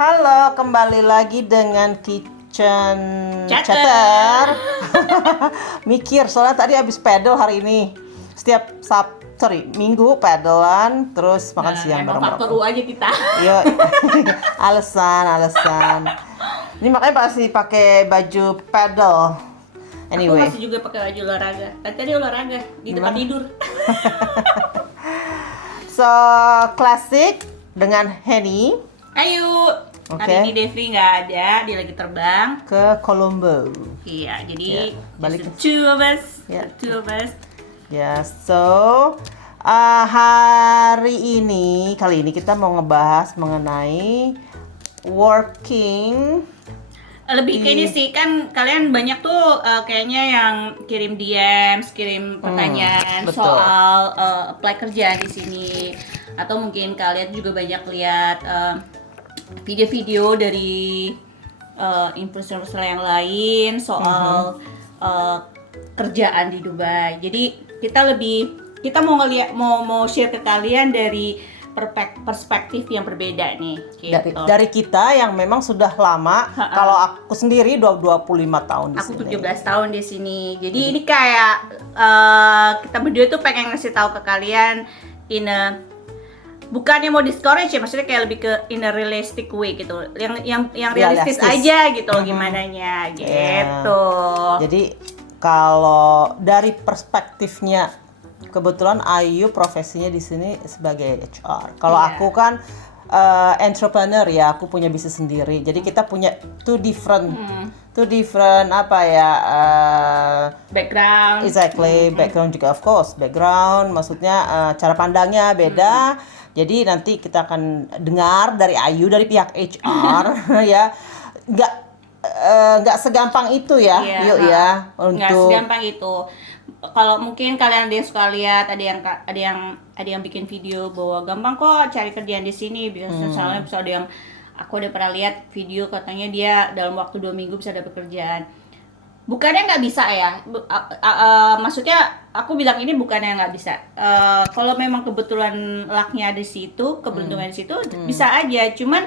Halo, kembali lagi dengan Kitchen Chatter. Mikir, soalnya tadi habis pedal hari ini. Setiap Minggu pedalan, terus makan siang Emang bareng-bareng. faktor U aja kita. Iya, alasan. Ini makanya pasti pakai baju pedal. Aku Anyway, masih juga pakai baju olahraga. Tadi olahraga di tempat Gimana? tidur. so klasik dengan Henny Ayo. Oke. Hari ini Devri nggak ada, dia lagi terbang. ke Colombo. Iya, jadi Ya, balik just the two of us. Ya. The two of us. Ya, kali ini kita mau ngebahas mengenai working. Lebih ke ini sih, kan kalian banyak tuh kayaknya yang kirim DMs, kirim pertanyaan betul. soal apply kerjaan di sini. Atau mungkin kalian juga banyak lihat video-video dari influencer yang lain soal kerjaan di Dubai. Jadi kita mau ngeliat mau share ke kalian dari perspektif yang berbeda nih gitu. Dari kita yang memang sudah lama. Kalau aku sendiri 25 tahun di Aku sini. 17 tahun di sini. Jadi ini kayak kita berdua tuh pengen ngasih tahu ke kalian bukannya mau discourage ya, maksudnya kayak lebih ke in a realistic way gitu. Yang realistis aja gitu loh gimananya gitu. Jadi kalau dari perspektifnya, kebetulan Ayu profesinya di sini sebagai HR. Kalau Iya. aku kan entrepreneur ya, aku punya bisnis sendiri. Jadi kita punya two different apa ya? Background. Exactly, background juga of course. Background maksudnya cara pandangnya beda. Jadi nanti kita akan dengar dari Ayu dari pihak HR ya. Nggak segampang itu ya, Iya, yuk ya nggak untuk segampang itu. Kalau mungkin kalian ada yang suka lihat, ada yang bikin video bahwa gampang kok cari kerjaan di sini. Misalnya bisa ada yang aku udah pernah lihat video katanya dia dalam waktu 2 minggu bisa dapat kerjaan. Bukannya nggak bisa ya, maksudnya aku bilang ini bukannya nggak bisa. Kalau memang kebetulan lucknya di situ, keberuntungan di situ bisa aja. Cuman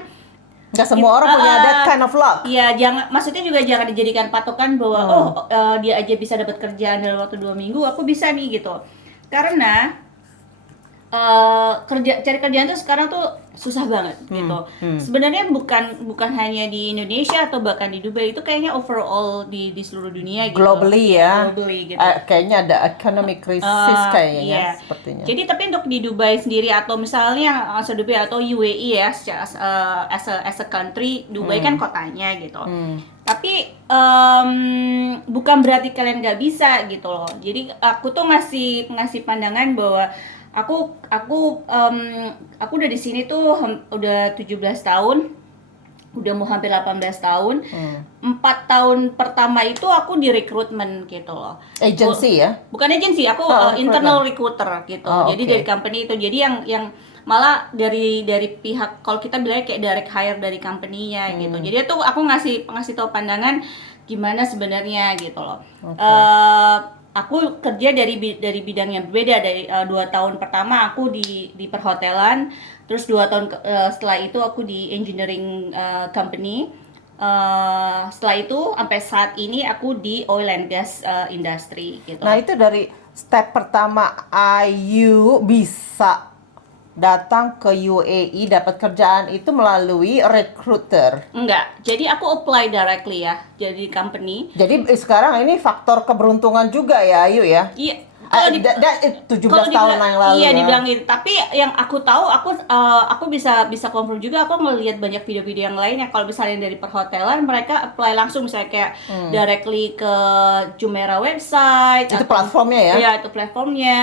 nggak semua orang punya that kind of luck. iya, maksudnya juga jangan dijadikan patokan bahwa dia aja bisa dapat kerjaan dalam waktu 2 minggu, aku bisa nih gitu. Karena cari kerjaan tuh sekarang tuh susah banget gitu. Sebenarnya bukan hanya di Indonesia atau bahkan di Dubai, itu kayaknya overall di seluruh dunia gitu. Globally ya. Globally gitu. Kayaknya ada economic crisis kayaknya Iya. sepertinya. Jadi tapi untuk di Dubai sendiri atau misalnya asal Dubai atau UAE ya, secara as a country, Dubai kan kotanya gitu. Tapi bukan berarti kalian nggak bisa gitu loh. Jadi aku tuh ngasih pandangan bahwa aku udah di sini tuh udah 17 tahun. Udah mau hampir 18 tahun. 4 tahun pertama itu aku di rekrutmen gitu loh. Agency ya? Bukan agency, aku internal recruiter gitu. Jadi dari company itu. Jadi yang malah dari pihak, kalau kita bilangnya kayak direct hire dari company-nya gitu. Jadi itu aku ngasih tahu pandangan gimana sebenarnya gitu loh. Aku kerja dari bidang yang berbeda. Dari 2 tahun pertama aku di perhotelan, terus 2 tahun setelah itu aku di engineering company. Setelah itu sampai saat ini aku di oil and gas industry gitu. Nah, itu dari step pertama Ayu bisa datang ke UAE dapat kerjaan itu melalui recruiter. Enggak, jadi aku apply directly ya, jadi company. Jadi sekarang ini faktor keberuntungan juga ya Ayu ya? Iya. 17 tahun yang lalu iya, ya. dibilang gitu. Tapi yang aku tahu, aku bisa confirm juga. Aku ngelihat banyak video-video yang lain yang kalau misalnya dari perhotelan mereka apply langsung, misalnya kayak directly ke Jumeirah website. Itu platformnya ya? Iya, itu platformnya.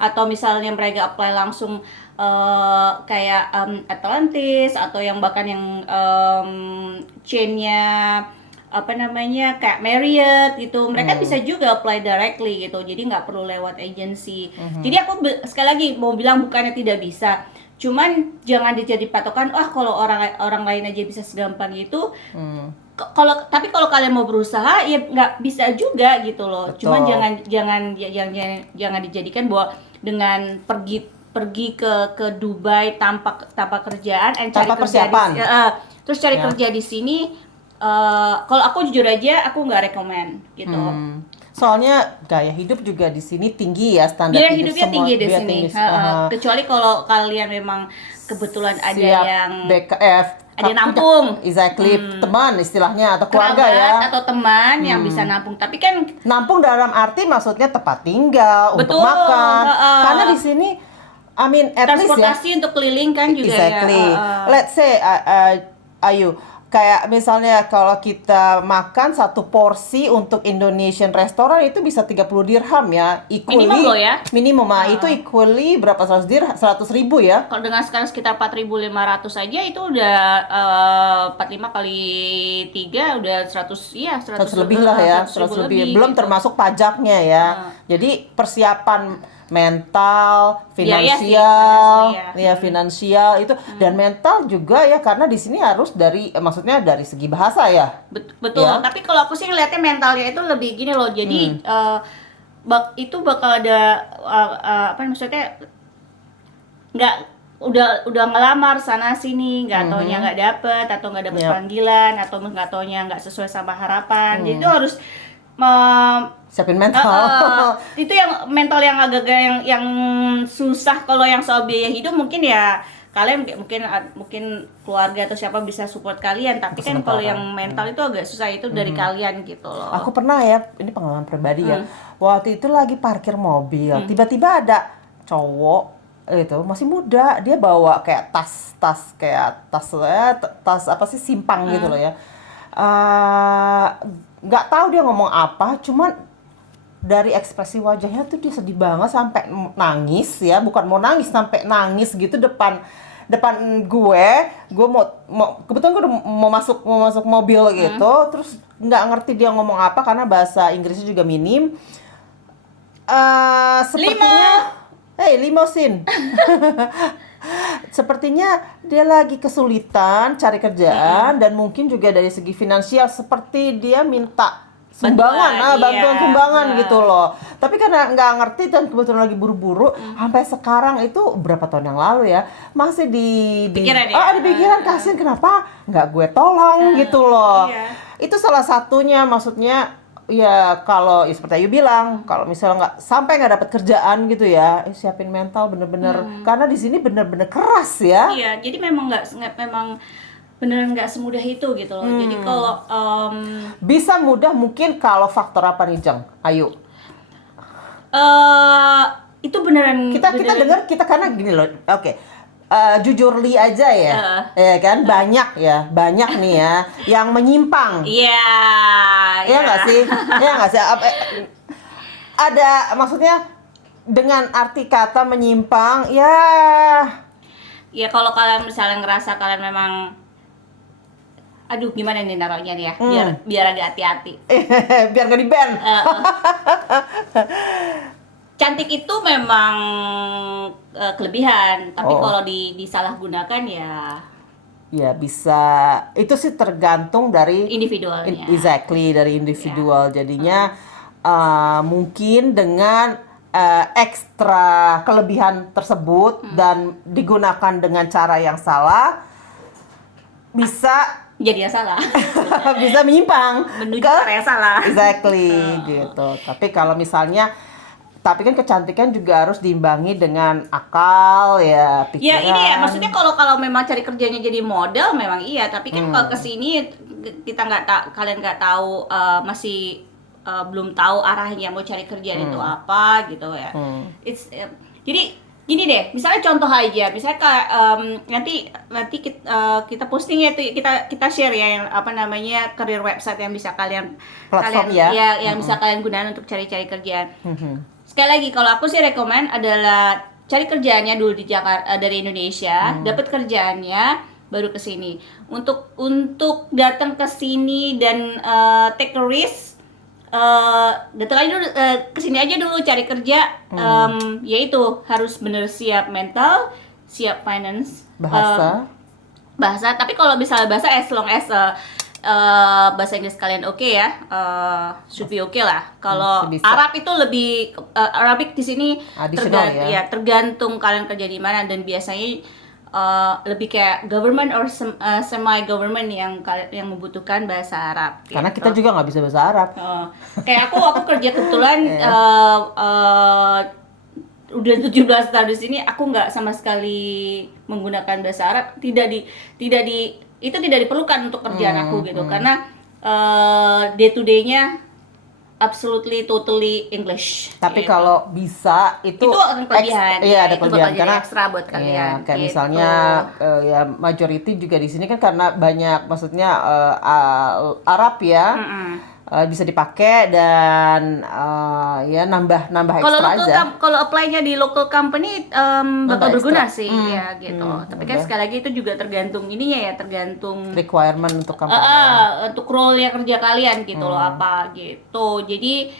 Atau misalnya mereka apply langsung kayak Atlantis, atau yang bahkan yang chainnya apa namanya kayak Marriott gitu, mereka bisa juga apply directly gitu, jadi nggak perlu lewat agency. Jadi aku sekali lagi mau bilang bukannya tidak bisa, cuman jangan dijadi patokan kalau orang lain aja bisa segampang itu. Tapi kalau kalian mau berusaha ya nggak bisa juga gitu loh. Betul. Cuman jangan dijadikan bahwa dengan pergi ke Dubai tanpa kerjaan, Tanpa persiapan. terus cari Ya. kerja di sini, kalau aku jujur aja aku nggak rekomend gitu. Soalnya gaya hidup juga di sini tinggi ya, standar Biaya hidup hidupnya semua tinggi di biaya sini. tinggi. Kecuali kalau kalian memang kebetulan ada Siap yang BKF, ada yang nampung. exactly, teman istilahnya atau keluarga kerabat ya. atau teman yang bisa nampung. Tapi kan Nampung dalam arti maksudnya tempat tinggal, untuk betul, makan. Karena di sini I mean at least ya. transportasi untuk keliling kan juga Exactly. ya. Let's say Ayu, kayak misalnya kalau kita makan satu porsi untuk Indonesian restoran itu bisa 30 dirham ya. Equally, Minimum loh ya. Minimum, itu equally berapa 100 dirham? 100 ribu ya. Kalau dengan sekarang sekitar 4.500 aja itu udah 45 kali 3 udah 100, iya 100 lebih lah ya, 100 lebih. Belum gitu. termasuk pajaknya ya. Jadi persiapan mental, Biaya sih, finansial, asli ya finansial itu dan mental juga ya karena di sini harus maksudnya dari segi bahasa ya. Betul, Ya. tapi kalau aku sih ngeliatnya mentalnya itu lebih gini loh. Jadi itu bakal ada apa maksudnya, nggak udah ngelamar sana sini nggak taunya nggak dapet atau nggak dapet Yap. panggilan atau nggak taunya nggak sesuai sama harapan. Jadi itu harus Siapin mental. itu yang mental yang agak-agak yang susah. Kalau yang soal biaya hidup mungkin ya kalian mungkin keluarga atau siapa bisa support kalian, tapi kan kalau yang mental itu agak susah, itu dari kalian gitu loh. Aku pernah ya, ini pengalaman pribadi ya. Waktu itu lagi parkir mobil, tiba-tiba ada cowok itu masih muda, dia bawa kayak tas apa sih, simpang gitu loh ya. Nggak tahu dia ngomong apa, cuman dari ekspresi wajahnya tuh dia sedih banget sampai nangis ya, bukan mau nangis, sampai nangis gitu depan gue mau kebetulan gue udah mau masuk mobil gitu, terus nggak ngerti dia ngomong apa karena bahasa Inggrisnya juga minim. Sepertinya limosin. Sepertinya dia lagi kesulitan cari kerjaan dan mungkin juga dari segi finansial, seperti dia minta sumbangan, bantuan sumbangan gitu loh. Tapi karena nggak ngerti dan kebetulan lagi buru-buru, sampai sekarang itu berapa tahun yang lalu ya, masih di pikiran kasihan, kenapa nggak gue tolong gitu loh. Itu salah satunya, maksudnya ya kalau seperti Ayu bilang, kalau misalnya nggak dapat kerjaan gitu ya, siapin mental bener-bener karena di sini bener-bener keras ya. Iya, jadi memang memang beneran nggak semudah itu gitu loh. Jadi kalau bisa mudah mungkin kalau faktor apa nih, Jeng? Ayu. itu beneran Kita dengar karena gini loh. Oke. Jujur li aja ya. Ya kan banyak nih ya yang menyimpang. Iya. Iya nggak sih? Iya nggak sih? Ada maksudnya dengan arti kata menyimpang ya. Ya kalau kalian misalnya ngerasa kalian memang, aduh gimana nih naruhnya nih ya, biar agak hati-hati. Biar nggak di-ban. Cantik itu memang kelebihan, tapi kalau disalahgunakan ya bisa, itu sih tergantung dari individualnya. Exactly, dari individual. Jadinya mungkin dengan ekstra kelebihan tersebut dan digunakan dengan cara yang salah bisa jadi yang salah. bisa menyimpang Menuju ke arah yang salah. Exactly gitu. Tapi kan kecantikan juga harus diimbangi dengan akal ya, pikiran. Ya ini ya, maksudnya kalau memang cari kerjanya jadi model memang iya, tapi kan kalau kesini kita kalian nggak tahu, masih belum tahu arahnya mau cari kerjaan itu apa gitu ya. Jadi gini deh, misalnya contoh aja, misalnya nanti kita posting ya, kita share ya yang apa namanya career website yang bisa kalian yang bisa kalian gunakan untuk cari-cari kerjaan. Sekali lagi, kalau aku sih rekomend adalah cari kerjaannya dulu di Jakarta, dari Indonesia, dapat kerjaannya baru ke sini. Untuk datang ke sini dan take a risk, datang aja dulu, kesini aja dulu cari kerja. Yaitu harus bener siap mental, siap finance, bahasa. Tapi kalau misalnya bahasa, as long as bahasa Inggris kalian oke ya, should be oke lah. Kalau Arab itu lebih Arabic di sini tergantung kalian kerja di mana, dan biasanya lebih kayak government or semi government yang membutuhkan bahasa Arab. Karena gitu. kita juga nggak bisa bahasa Arab. Kayak aku kerja kebetulan udah 17 tahun di sini, aku nggak sama sekali menggunakan bahasa Arab. Itu tidak diperlukan untuk kerjaan aku gitu, karena day to day-nya absolutely totally English. Tapi gitu. kalau bisa itu kelebihan. iya ada itu kelebihan bakal jadi karena ekstra buat kalian. iya, kayak gitu. misalnya ya majority juga di sini kan karena banyak maksudnya Arab ya. Bisa dipakai dan ya nambah ekstra aja. Kalau apply-nya di local company bakal Nambah berguna extra. sih ya gitu. Tapi kan sekali lagi itu juga tergantung ininya ya, tergantung Requirement untuk company. untuk role-nya kerja kalian gitu loh, apa gitu. Jadi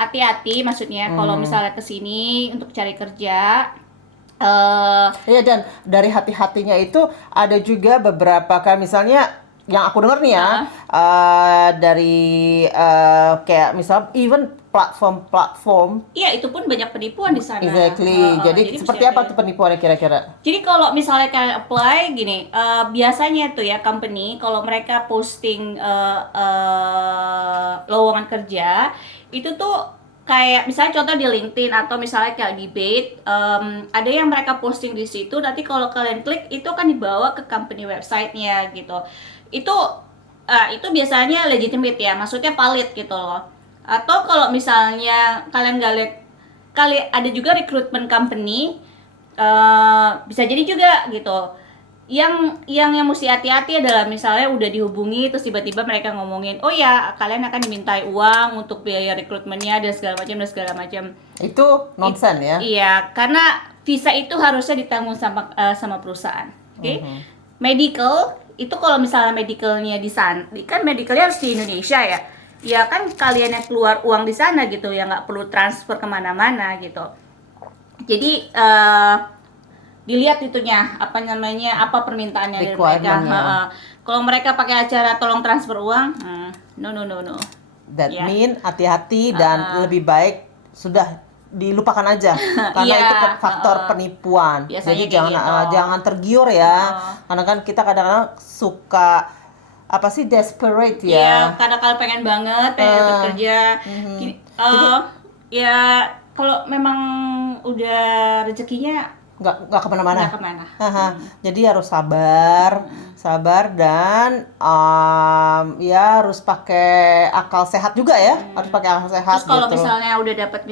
hati-hati maksudnya kalau misalnya kesini untuk cari kerja. Iya, dan dari hati-hatinya itu ada juga beberapa kan misalnya yang aku dengar nih ya dari kayak misal even platform. Iya, itu pun banyak penipuan di sana. Exactly. Jadi seperti mesti apa tuh penipuannya kira-kira? Jadi kalau misalnya kalian apply gini, biasanya tuh ya company kalau mereka posting lowongan kerja itu tuh kayak misalnya contoh di LinkedIn atau misalnya kayak di Bait, ada yang mereka posting di situ. Nanti kalau kalian klik itu akan dibawa ke company website-nya gitu. Itu biasanya legitimate ya, maksudnya valid gitu loh. Atau kalau misalnya kalian nggak lihat, ada juga recruitment company, bisa jadi juga gitu. Yang mesti hati-hati adalah misalnya udah dihubungi terus tiba-tiba mereka ngomongin, oh ya kalian akan dimintai uang untuk biaya rekrutmennya dan segala macam. Itu nonsense ya? Iya, karena visa itu harusnya ditanggung sama perusahaan. Oke? Medical itu kalau misalnya medicalnya di sana, kan medicalnya harus di Indonesia ya. Ya kan kalian yang keluar uang di sana gitu, ya nggak perlu transfer kemana-mana gitu. Jadi dilihat itunya apa permintaannya dari mereka. Kalau mereka pakai acara tolong transfer uang, no. That mean hati-hati dan lebih baik sudah dilupakan aja karena itu faktor penipuan. Jadi jangan tergiur ya. Karena kan kita kadang-kadang suka desperate ya. Iya, karena kalian pengen dapat kerja. Ya kalau memang udah rezekinya nggak kemana-mana. Nggak kemana. Jadi harus sabar dan ya harus pakai akal sehat juga ya. Harus pakai akal sehat. Terus kalau gitu. misalnya udah dapat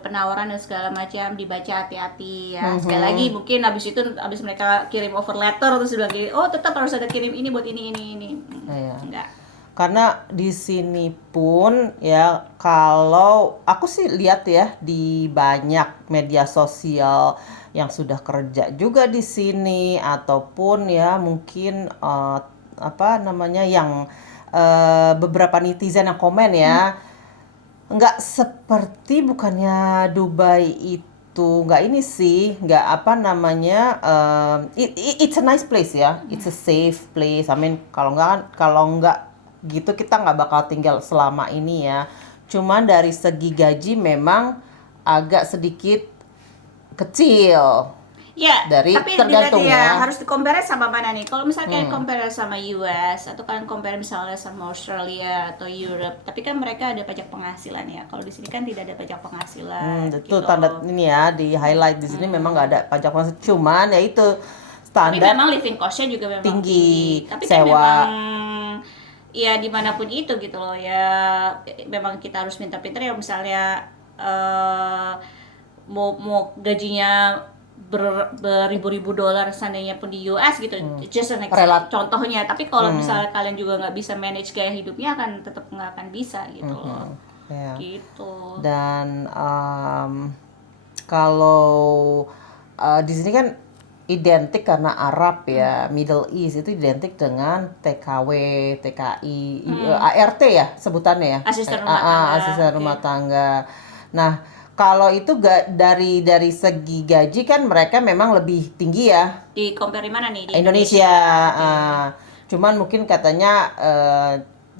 penawaran dan segala macam, dibaca hati-hati ya. Sekali lagi mungkin abis mereka kirim offer letter terus bilang gini, oh tetap harus ada kirim ini buat ini. Enggak. Karena di sini pun ya kalau aku sih lihat ya di banyak media sosial yang sudah kerja juga di sini ataupun ya mungkin yang beberapa netizen yang komen ya nggak seperti bukannya Dubai itu nggak ini sih nggak it's a nice place ya, it's a safe place. I mean kalau nggak gitu kita nggak bakal tinggal selama ini ya. Cuman dari segi gaji memang agak sedikit kecil. Ya, dari tapi tergantung ya. Harus di-compare sama mana nih? Kalau misalnya kalian compare sama US atau kalian compare misalnya sama Australia atau Europe, tapi kan mereka ada pajak penghasilan ya. Kalau di sini kan tidak ada pajak penghasilan. Itu tanda ini ya di highlight di sini memang nggak ada pajak penghasilan. Cuman ya itu standar. Tapi memang living cost-nya juga memang tinggi. Tapi sewa. Kan memang ya dimanapun itu gitu loh ya, memang kita harus pintar-pintar ya. Misalnya mau gajinya beribu-ribu dolar seandainya pun di US gitu, just an contohnya. Tapi kalau misalnya kalian juga nggak bisa manage gaya hidupnya, akan tetap nggak akan bisa gitu loh. Gitu. Dan kalau di sini kan identik karena Arab ya, Middle East itu identik dengan TKW, TKI, ART ya sebutannya ya. Asisten rumah tangga. Asisten rumah tangga. Nah, kalau itu dari segi gaji kan mereka memang lebih tinggi ya. Di compare mana nih? Di Indonesia. Cuman mungkin katanya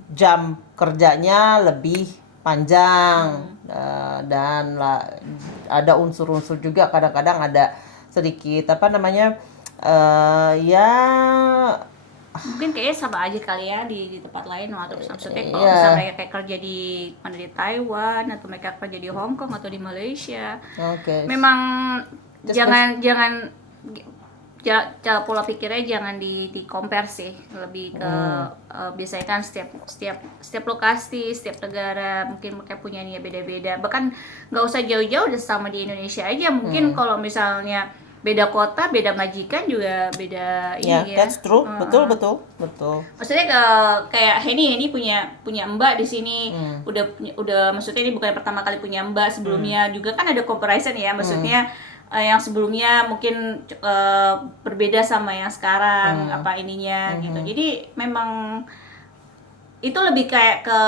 jam kerjanya lebih panjang dan ada unsur-unsur juga kadang-kadang ada sedikit Ya, Mungkin kayaknya sama aja kali ya di tempat lain, atau maksudnya kalau ya, misalnya mereka kayak kerja di mana, di Taiwan, atau mereka kerja di Hong Kong atau di Malaysia, oke. memang Just jangan pola pikirnya jangan di compare sih, lebih ke biasanya kan setiap lokasi, setiap negara mungkin mereka punya beda-beda, bahkan nggak usah jauh-jauh, udah sama di Indonesia aja mungkin kalau misalnya beda kota, beda majikan juga beda Ya, ini ya. that's true. Betul, betul, betul. Maksudnya kayak Henny punya mbak di sini, udah maksudnya ini bukan pertama kali punya mbak, sebelumnya juga kan ada comparison ya, maksudnya yang sebelumnya mungkin berbeda sama yang sekarang apa ininya gitu. Jadi memang itu lebih kayak ke,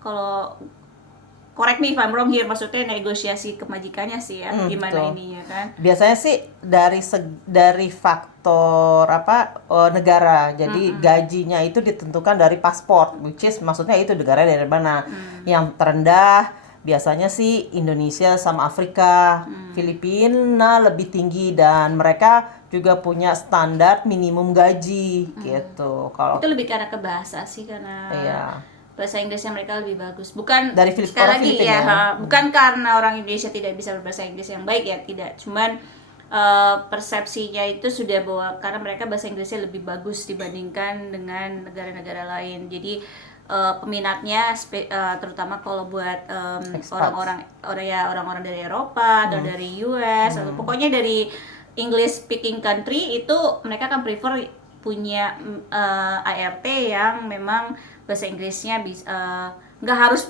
kalau correct me if I'm wrong here, maksudnya negosiasi kemajikannya sih ya, gimana Betul. ininya kan. Biasanya sih dari faktor negara. Jadi gajinya itu ditentukan dari paspor, which is maksudnya itu negara dari mana. Yang terendah biasanya sih Indonesia sama Afrika, Filipina lebih tinggi, dan mereka juga punya standar minimum gaji gitu. Kalau Itu lebih karena ke bahasa sih, karena iya. bahasa Inggrisnya mereka lebih bagus. Bukan Dari sekali orang lagi Filipina ya, ya. bukan karena orang Indonesia tidak bisa berbahasa Inggris yang baik ya, tidak. Cuman persepsinya itu sudah bahwa karena mereka bahasa Inggrisnya lebih bagus dibandingkan dengan negara-negara lain. Jadi peminatnya terutama kalau buat Expats. orang-orang dari Eropa atau dari US atau pokoknya dari English speaking country, itu mereka akan prefer punya ART yang memang bahasa Inggrisnya bisa, nggak harus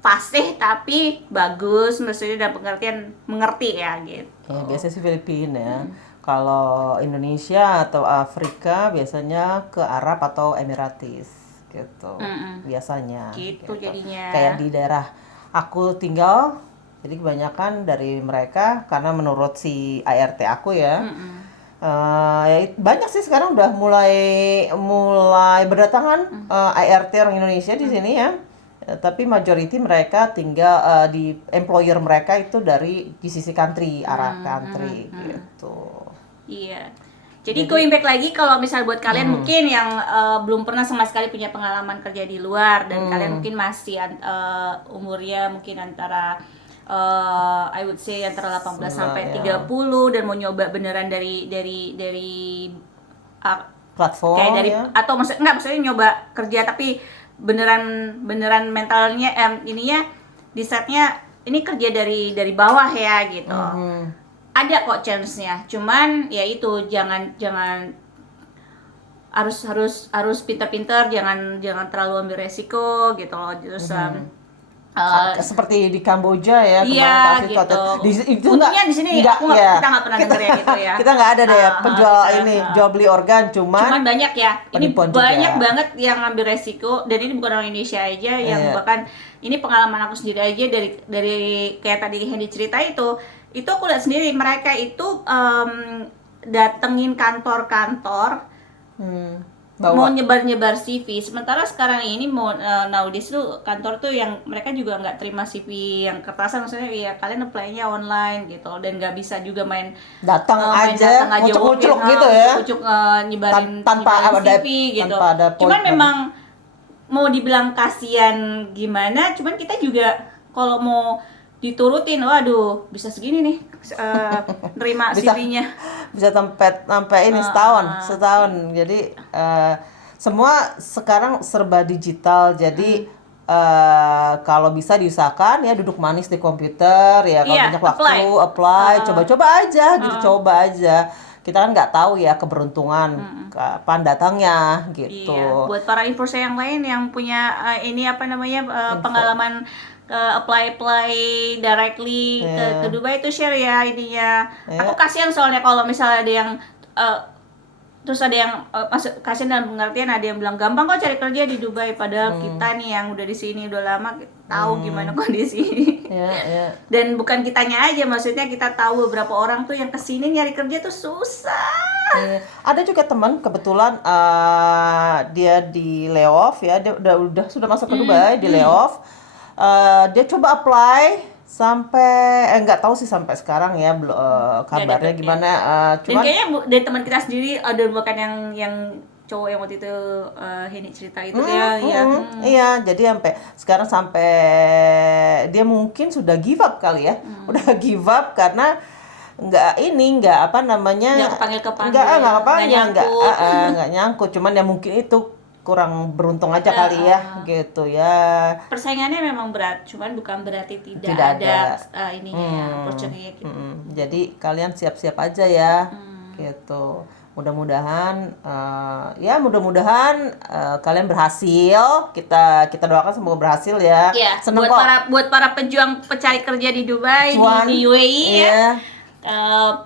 fasih tapi bagus, maksudnya dalam pengertian mengerti ya gitu. Ya, biasanya sih Filipina ya. Kalau Indonesia atau Afrika biasanya ke Arab atau Emiratis gitu. Biasanya. Gitu jadinya. Kayak di daerah aku tinggal, jadi kebanyakan dari mereka, karena menurut si ART aku ya. Ya banyak sih sekarang udah mulai berdatangan ART orang Indonesia di sini ya. Tapi majority mereka tinggal di employer mereka itu di sisi country, Arab country gitu. Iya. Jadi going back lagi, kalau misal buat kalian mungkin yang belum pernah sama sekali punya pengalaman kerja di luar, dan kalian mungkin masih umurnya mungkin antara I would say antara 18 sampai 30, dan mau nyoba beneran dari Platform kayak dari ya. atau maksudnya nyoba kerja tapi beneran mentalnya ininya di setnya ini kerja dari bawah ya gitu. Ada kok chance-nya, cuman ya itu jangan harus pintar-pintar, jangan terlalu ambil resiko gitu loh. Terus seperti di Kamboja ya iya kemarin gitu. itu untungnya di sini kita nggak pernah denger ya gitu ya. Kita nggak ada deh ya penjual jual beli organ, cuman banyak ya. Ini penipuan banyak juga. banget yang ngambil resiko, dan ini bukan orang Indonesia aja yang bahkan ini pengalaman aku sendiri aja dari kayak tadi Hendy cerita itu aku lihat sendiri mereka itu datengin kantor-kantor mau nyebar CV, sementara sekarang ini mau nowadays tuh kantor tuh yang mereka juga nggak terima CV yang kertasan, maksudnya ya kalian apply-nya online gitu, dan nggak bisa juga datang aja muncul gitu ya, nyebarin tanpa ada CV gitu. tanpa ada Cuman memang mau dibilang kasihan gimana, cuman kita juga kalau mau diturutin, waduh bisa segini nih nerima CV-nya. Bisa sampai ini setahun. Jadi semua sekarang serba digital. Jadi kalau bisa diusahakan ya duduk manis di komputer ya, kalau banyak waktu apply, coba-coba aja gitu, coba aja. Kita kan nggak tahu ya keberuntungan kapan datangnya gitu. Iya, buat para influencer yang lain yang punya pengalaman apply directly ke Dubai, itu share ya ininya. Aku kasihan soalnya kalau misalnya ada yang terus ada yang kasihan dalam pengertian, ada yang bilang gampang kok cari kerja di Dubai, padahal kita nih yang udah di sini udah lama tahu gimana kondisi. Dan bukan kitanya aja, maksudnya kita tahu beberapa orang tuh yang kesini nyari kerja tuh susah. Ada juga teman kebetulan dia di layoff ya, dia sudah masuk ke Dubai di layoff. Dia coba apply Sampai nggak tahu sih sampai sekarang ya, belum kabarnya dapet ya. gimana. Dan Cuman kayaknya dari teman kita sendiri ada bukan yang cowok yang waktu itu Heni cerita itu ya, ya. iya, jadi sekarang sampai dia mungkin sudah give up kali ya. Udah give up karena nggak apa namanya, Nggak kepanggil-kepanggil, nggak nggak kepanggil, nyangkut. nggak nyangkut. Cuman ya mungkin itu kurang beruntung aja kali ya, gitu ya. Persaingannya memang berat, cuman bukan berarti tidak Tidak ada ada. ininya ya, opportunity-nya gitu. Jadi kalian siap-siap aja ya, gitu. Mudah-mudahan, mudah-mudahan kalian berhasil. Kita doakan semoga berhasil ya. Iya, Seneng buat kok. buat para pejuang pencari kerja di Dubai, Cuan, di UAE ya. iya.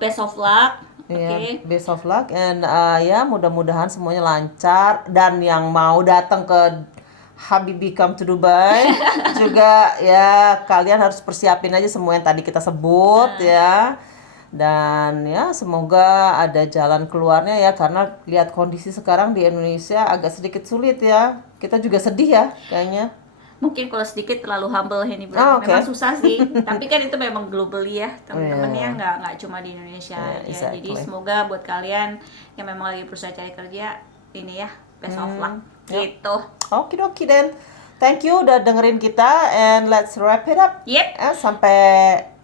Best of luck. Oke. Iya, best of luck and ya mudah-mudahan semuanya lancar, dan yang mau datang ke Habibi Come to Dubai juga ya kalian harus persiapin aja semua yang tadi kita sebut ya. Dan ya semoga ada jalan keluarnya ya, karena lihat kondisi sekarang di Indonesia agak sedikit sulit ya. Kita juga sedih ya kayaknya. Mungkin kalau sedikit terlalu humble Henny Ah, bilang, oke. memang susah sih. Tapi kan itu memang globally ya, teman-temannya nggak cuma di Indonesia Yeah, ya. Jadi exactly. semoga buat kalian yang memang lagi berusaha cari kerja ini ya, best of luck gitu. Okidoki then. Thank you udah dengerin kita, and let's wrap it up. Yep. Sampai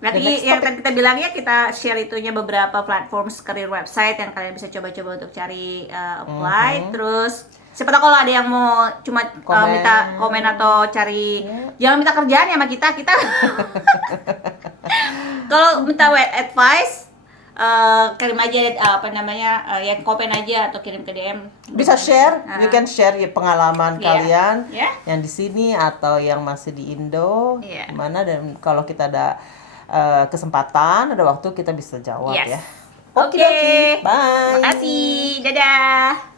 the Nanti next yang topic. tadi kita bilang ya, kita share itunya beberapa platform career website yang kalian bisa coba-coba untuk cari apply. Terus siapa tahu kalau ada yang mau cuma Komen. minta komen atau cari, jangan minta kerjaan ya sama kita. Kalau minta advice, kirim aja apa namanya, ya komen aja atau kirim ke DM. Bisa share, you can share ya pengalaman Iya. kalian Iya. yang di sini atau yang masih di Indo, Iya. gimana, dan kalau kita ada kesempatan, ada waktu, kita bisa jawab Yes. ya. Oke. Okidoki, bye. Makasih. Dadah.